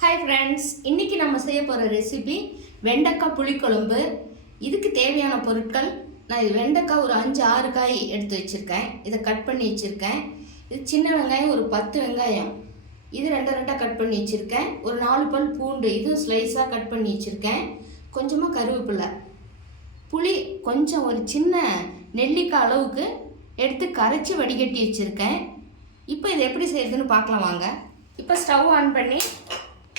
Hi friends, இன்றைக்கி நம்ம செய்ய போகிற ரெசிபி வெண்டைக்காய் புளிக்குழம்பு. இதுக்கு தேவையான பொருட்கள், நான் இது வெண்டைக்காய் ஒரு 5-6 காய் எடுத்து வச்சுருக்கேன். இதை கட் பண்ணி வச்சுருக்கேன். இது சின்ன வெங்காயம் ஒரு 10 வெங்காயம், இது 2 கட் பண்ணி வச்சுருக்கேன். ஒரு 4 பல் பூண்டு, இது ஸ்லைஸாக கட் பண்ணி வச்சுருக்கேன். கொஞ்சமாக கருவேப்பிலை, புளி கொஞ்சம் ஒரு சின்ன நெல்லிக்காய் அளவுக்கு எடுத்து கரைச்சி வடிகட்டி வச்சுருக்கேன். இப்போ இது எப்படி செய்யுதுன்னு பார்க்கலாம் வாங்க. இப்போ ஸ்டவ் ஆன் பண்ணி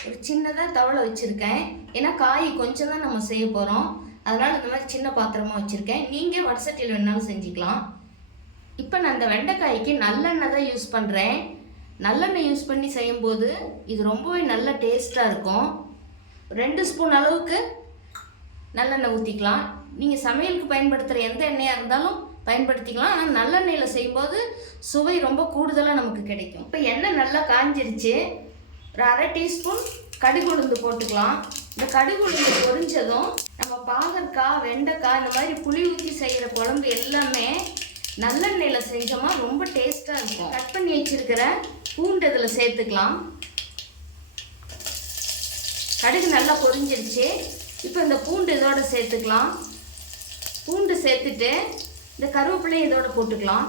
ஒரு சின்னதாக தவளை வச்சுருக்கேன். ஏன்னா காய் கொஞ்சம் தான் நம்ம செய்ய போகிறோம், அதனால் இந்த மாதிரி சின்ன பாத்திரமாக வச்சுருக்கேன். நீங்கள் வடசட்டியில் வேணாலும் செஞ்சுக்கலாம். இப்போ நான் அந்த வெண்டைக்காய்க்கு நல்லெண்ணெய் தான் யூஸ் பண்ணுறேன். நல்லெண்ணெய் யூஸ் பண்ணி செய்யும்போது இது ரொம்பவே நல்ல டேஸ்ட்டாக இருக்கும். 2 ஸ்பூன் அளவுக்கு நல்லெண்ணெய் ஊற்றிக்கலாம். நீங்கள் சமையலுக்கு பயன்படுத்துகிற எந்த எண்ணெயாக இருந்தாலும் பயன்படுத்திக்கலாம். ஆனால் நல்லெண்ணெயில் செய்யும்போது சுவை ரொம்ப கூடுதலாக நமக்கு கிடைக்கும். இப்போ எண்ணெய் நல்லா காஞ்சிருச்சு. ஒரு 1/2 டீஸ்பூன் கடுகு உளுந்து போட்டுக்கலாம். இந்த கடுகு உளுந்து பொரிஞ்சதும் நம்ம பாகற்காய், வெண்டைக்காய், இந்த மாதிரி புளி ஊற்றி செய்கிற குழம்பு எல்லாமே நல்லெண்ணெயில் செஞ்சோமா ரொம்ப டேஸ்ட்டாக இருக்கும். கட் பண்ணி வச்சுருக்கிற பூண்டு இதில் சேர்த்துக்கலாம். கடுகு நல்லா பொரிஞ்சிருச்சு. இப்போ இந்த பூண்டு இதோட சேர்த்துக்கலாம். பூண்டு சேர்த்துட்டு இந்த கருவேப்பிலை இதோட போட்டுக்கலாம்.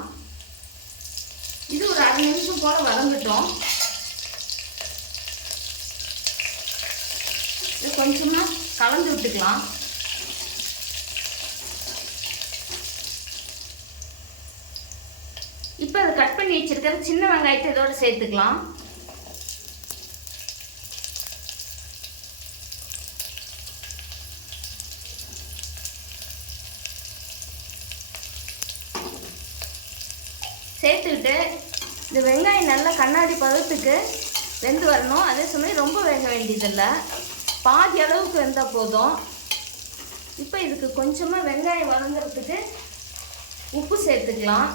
இது ஒரு 1/2 நிமிஷம் போல் வதங்கட்டும். இது கொஞ்சமாக கலந்து விட்டுக்கலாம். இப்போ அதை கட் பண்ணி வச்சிருக்கிற சின்ன வெங்காயத்தை இதோட சேர்த்துக்கலாம். சேர்த்துக்கிட்டு இந்த வெங்காயம் நல்லா கண்ணாடி பதத்துக்கு வெந்து வரணும். அதே சமயம் ரொம்ப வேக வேண்டியதில்லை, பாதி அளவுக்கு வெந்தால் போதும். இப்போ இதுக்கு கொஞ்சமாக வெங்காயம் வதங்குறதுக்கு உப்பு சேர்த்துக்கலாம்.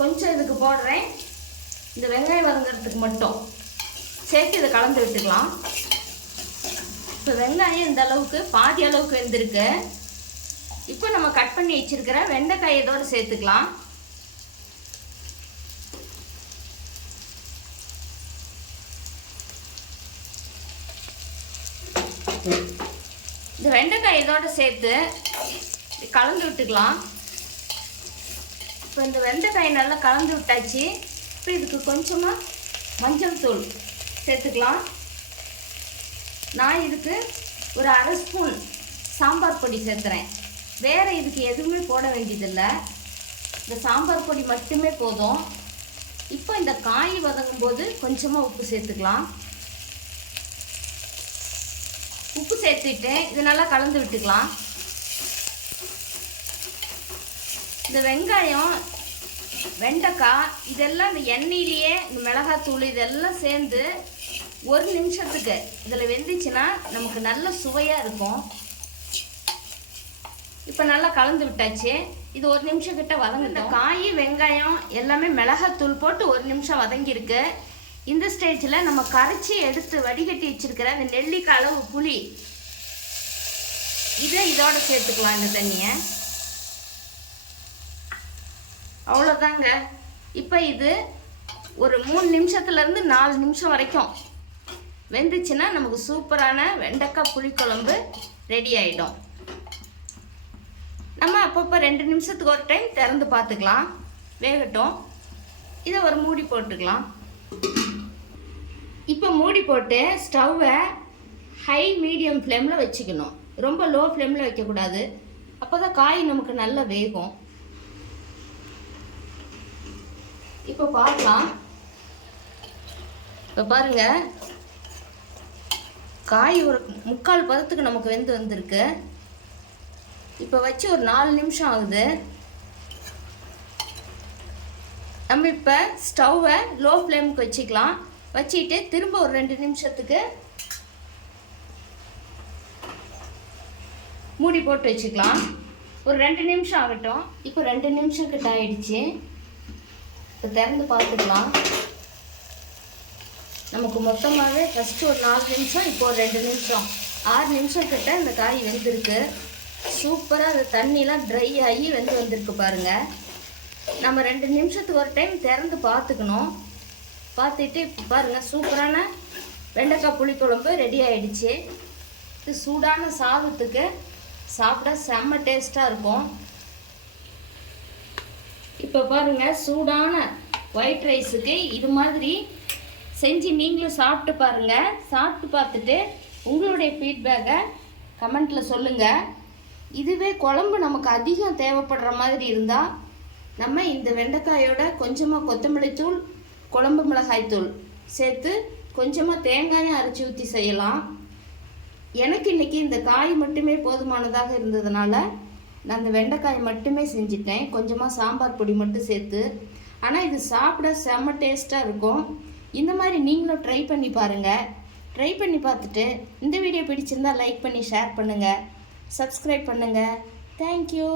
கொஞ்சம் இதுக்கு போடுறேன், இந்த வெங்காயம் வதங்குறதுக்கு மட்டும் சேர்த்து இதை கலந்து விட்டுக்கலாம். இப்போ வெங்காயம் இந்த அளவுக்கு பாதி அளவுக்கு வெந்திருக்கு. இப்போ நம்ம கட் பண்ணி வச்சிருக்கிற வெண்டைக்காய் இதோடு சேர்த்துக்கலாம். இந்த வெண்டைக்காய் இதோட சேர்த்து கலந்து விட்டுக்கலாம். இப்போ இந்த வெண்டைக்காய் நல்லா கலந்து விட்டாச்சு. இப்போ இதுக்கு கொஞ்சமாக மஞ்சள் தூள் சேர்த்துக்கலாம். நான் இதுக்கு ஒரு 1/2 ஸ்பூன் சாம்பார் பொடி சேர்த்துறேன். வேறு இதுக்கு எதுவுமே போட வேண்டியதில்லை, இந்த சாம்பார் பொடி மட்டுமே போதும். இப்போ இந்த காய் வதங்கும் போது கொஞ்சமாக உப்பு சேர்த்துக்கலாம். உப்பு சேர்த்துட்டு இது நல்லா கலந்து விட்டுக்கலாம். இந்த வெங்காயம், வெண்டைக்காய் இதெல்லாம் இந்த எண்ணெயிலேயே இந்த மிளகாத்தூள் இதெல்லாம் சேர்ந்து 1 நிமிஷத்துக்கு இதில் வெந்துச்சுன்னா நமக்கு நல்ல சுவையாக இருக்கும். இப்போ நல்லா கலந்து விட்டாச்சு. இது 1 நிமிஷம் கிட்ட வதங்கிட்டோம். காய், வெங்காயம் எல்லாமே மிளகாத்தூள் போட்டு 1 நிமிஷம் வதங்கியிருக்கு. இந்த ஸ்டேஜில் நம்ம கரைச்சி எடுத்து வடிகட்டி வச்சிருக்கிற இந்த நெல்லிக்காய் அளவு புளி இதை இதோட சேர்த்துக்கலாம். இந்த தண்ணியை அவ்வளோதாங்க. இப்போ இது ஒரு 3 நிமிஷத்துலேருந்து 4 நிமிஷம் வரைக்கும் வெந்துச்சுன்னா நமக்கு சூப்பரான வெண்டைக்காய் புளிக்குழம்பு ரெடி ஆகிடும். நம்ம அப்பப்போ 2 நிமிஷத்துக்கு ஒரு டைம் திறந்து பார்த்துக்கலாம், வேகட்டும். இதை ஒரு மூடி போட்டுக்கலாம். இப்போ மூடி போட்டு ஸ்டவ்வை ஹை மீடியம் ஃப்ளேமில் வச்சுக்கணும், ரொம்ப லோ ஃப்ளேமில் வைக்கக்கூடாது. அப்போ தான் காய் நமக்கு நல்லா வேகும். இப்போ பார்க்கலாம். இப்போ பாருங்கள், காய் ஒரு 3/4 பதத்துக்கு நமக்கு வெந்து வந்திருக்கு. இப்போ வச்சு ஒரு 4 நிமிஷம் ஆகுது. நம்ம இப்போ ஸ்டவ்வை லோ ஃப்ளேமுக்கு வச்சுக்கலாம். வச்சுட்டு திரும்ப ஒரு 2 நிமிஷத்துக்கு மூடி போட்டு வச்சுக்கலாம். ஒரு 2 நிமிஷம் ஆகட்டும். இப்போ 2 நிமிஷம் கிட்ட ஆயிடுச்சு. இப்போ திறந்து பார்த்துக்கலாம். நமக்கு மொத்தமாகவே ஃபஸ்ட்டு ஒரு 4 நிமிஷம், இப்போ ஒரு 2 நிமிஷம், 6 நிமிஷம் கிட்ட இந்த காய் வெந்திருக்கு. சூப்பராக அது தண்ணிலாம் ட்ரை ஆகி வெந்து வந்திருக்கு பாருங்கள். நம்ம 2 நிமிஷத்துக்கு ஒரு டைம் திறந்து பார்த்துக்கணும். பார்த்துட்டு இப்போ பாருங்கள், சூப்பரான வெண்டைக்காய் புளிக்குழம்பு ரெடி ஆயிடுச்சு. இது சூடான சாதத்துக்கு சாப்பிட செம்ம டேஸ்ட்டாக இருக்கும். இப்போ பாருங்கள், சூடான ஒயிட் ரைஸுக்கு இது மாதிரி செஞ்சு நீங்களும் சாப்பிட்டு பாருங்கள். சாப்பிட்டு பார்த்துட்டு உங்களுடைய ஃபீட்பேக்கை கமெண்ட்டில் சொல்லுங்கள். இதுவே குழம்பு நமக்கு அதிகம் தேவைப்படுற மாதிரி இருந்தால் நம்ம இந்த வெண்டைக்காயோட கொஞ்சமாக கொத்தமல்லி தூள், குழம்பு மிளகாய் தூள் சேர்த்து கொஞ்சமாக தேங்காயும் அரைச்சி ஊற்றி செய்யலாம். எனக்கு இன்றைக்கி இந்த காய் மட்டுமே போதுமானதாக இருந்ததுனால நான் அந்த வெண்டைக்காய் மட்டுமே செஞ்சிட்டேன், கொஞ்சமாக சாம்பார் பொடி மட்டும் சேர்த்து. ஆனால் இது சாப்பிட செம்ம டேஸ்ட்டாக இருக்கும். இந்த மாதிரி நீங்களும் ட்ரை பண்ணி பாருங்கள். ட்ரை பண்ணி பார்த்துட்டு இந்த வீடியோ பிடிச்சிருந்தால் லைக் பண்ணி ஷேர் பண்ணுங்கள், சப்ஸ்கிரைப் பண்ணுங்கள். தேங்க்யூ.